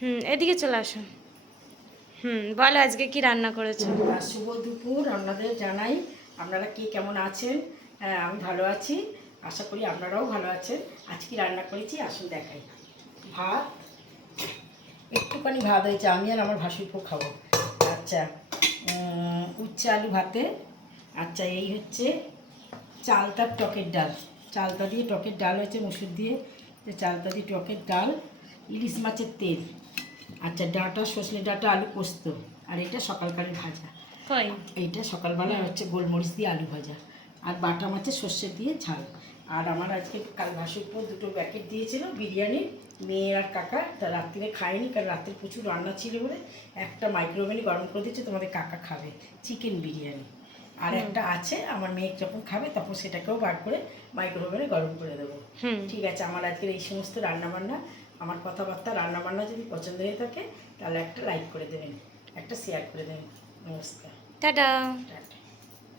হুম, এদিকে চলে আসুন। হুম, বলো আজকে কি রান্না করেছ? শুভ দুপুর, আপনাদের জানাই আপনারা কে কেমন আছেন? হ্যাঁ আমি ভালো আছি। আশা করি আপনারাও ভালো আছেন। আজকে রান্না করেছি, আসুন দেখাই। ভাত, একটুখানি ভাত হয়েছে, আমি আর আমার ভাসুর ভাসুরপো খাব। আচ্ছা উচ্ছে আলু ভাতে। আচ্ছা এই হচ্ছে চালতার টকের ডাল। চালতা দিয়ে টকের ডাল হয়েছে, মুসুর দিয়ে। চালতা দিয়ে টকের ডাল ইলিশ মাছের তেল। আচ্ছা ডাঁটা সজনে ডাঁটা আলু পোস্ত। আর এটা সকালকারের ভাজা। এইটা সকালবেলা হচ্ছে গোলমরিচ দিয়ে আলু ভাজা। আর বাটা মাছের সর্ষে দিয়ে ঝাল। আর আমার আজকে কাল ভাসুর পর দুটো প্যাকেট দিয়েছিল বিরিয়ানি মেয়ে আর কাকা। তা রাত্রিরে খায়নি কারণ রাত্রে প্রচুর রান্না ছিল বলে একটা মাইক্রোওভেনে গরম করে দিচ্ছে তোমাদের কাকা খাবে। চিকেন বিরিয়ানি। আর একটা আছে আমার মেয়ে যখন খাবে তখন সেটাকেও বার করে মাইক্রোওভেনে গরম করে দেবো। ঠিক আছে আমার আজকের এই সমস্ত রান্নাবান্না আমার কথাবার্তা রান্নাবান্না যদি পছন্দ হয়ে থাকে তাহলে একটা লাইক করে দেবেন একটা শেয়ার করে দেবেন। নমস্কার। টাটা।